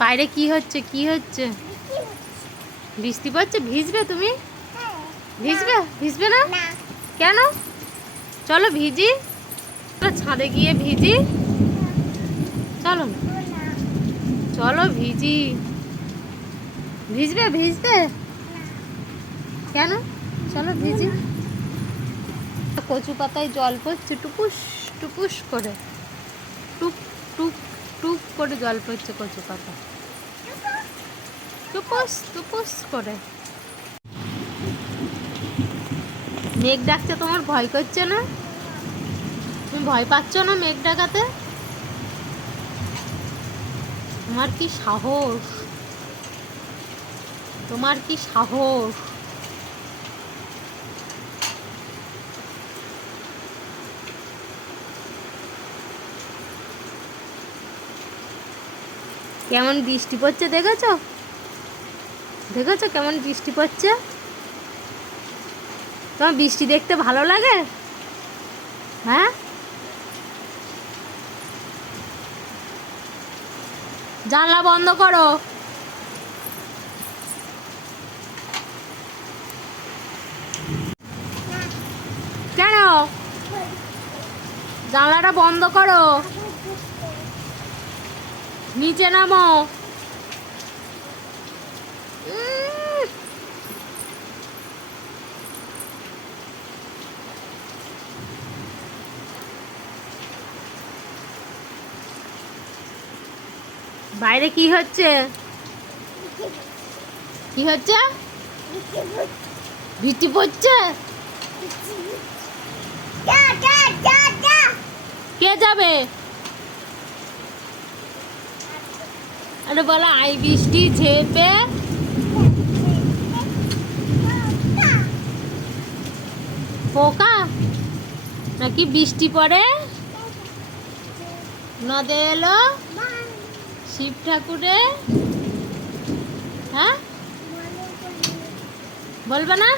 বাইরে কি হচ্ছে কি হচ্ছে? বৃষ্টি পড়ছে, ভিজবে তুমি? ভিজবে? ভিজবে না? কেন? চলো ভিজি, ছাদে গিয়ে ভিজি। চলো চলো ভিজি। ভিজবে? ভিজবে কেন? চলো ভিজি। কচু পাতায় জল পড়ছে টুপুস টুপুস করে, টুপ টুপ টুপ করে জল পড়ছে কচু পাতা, টুপুস টুপুস করে। মেঘ ডাকছে, তোমার ভয় করছে না? তুমি ভয় পাচ্ছ না মেঘ ডাকাতে? তোমার কি সাহস, তোমার কি সাহস! কেমন বৃষ্টি পড়ছে দেখেছো? দেখেছো কেমন বৃষ্টি পড়ছে? তোমার বৃষ্টি দেখতে ভালো লাগে? হ্যাঁ, জানলা বন্ধ করো। কেন? জানলাটা বন্ধ করো, নিচে নামো। বাইরে কি হচ্ছে? কি হচ্ছে? বৃষ্টি পড়ছে? কে যাবে? আরে বলো আই বৃষ্টি ঝেপে। পোকা নাকি বৃষ্টি পড়ে? নদে এলো শিব ঠাকুরে। হ্যাঁ, বলবে না?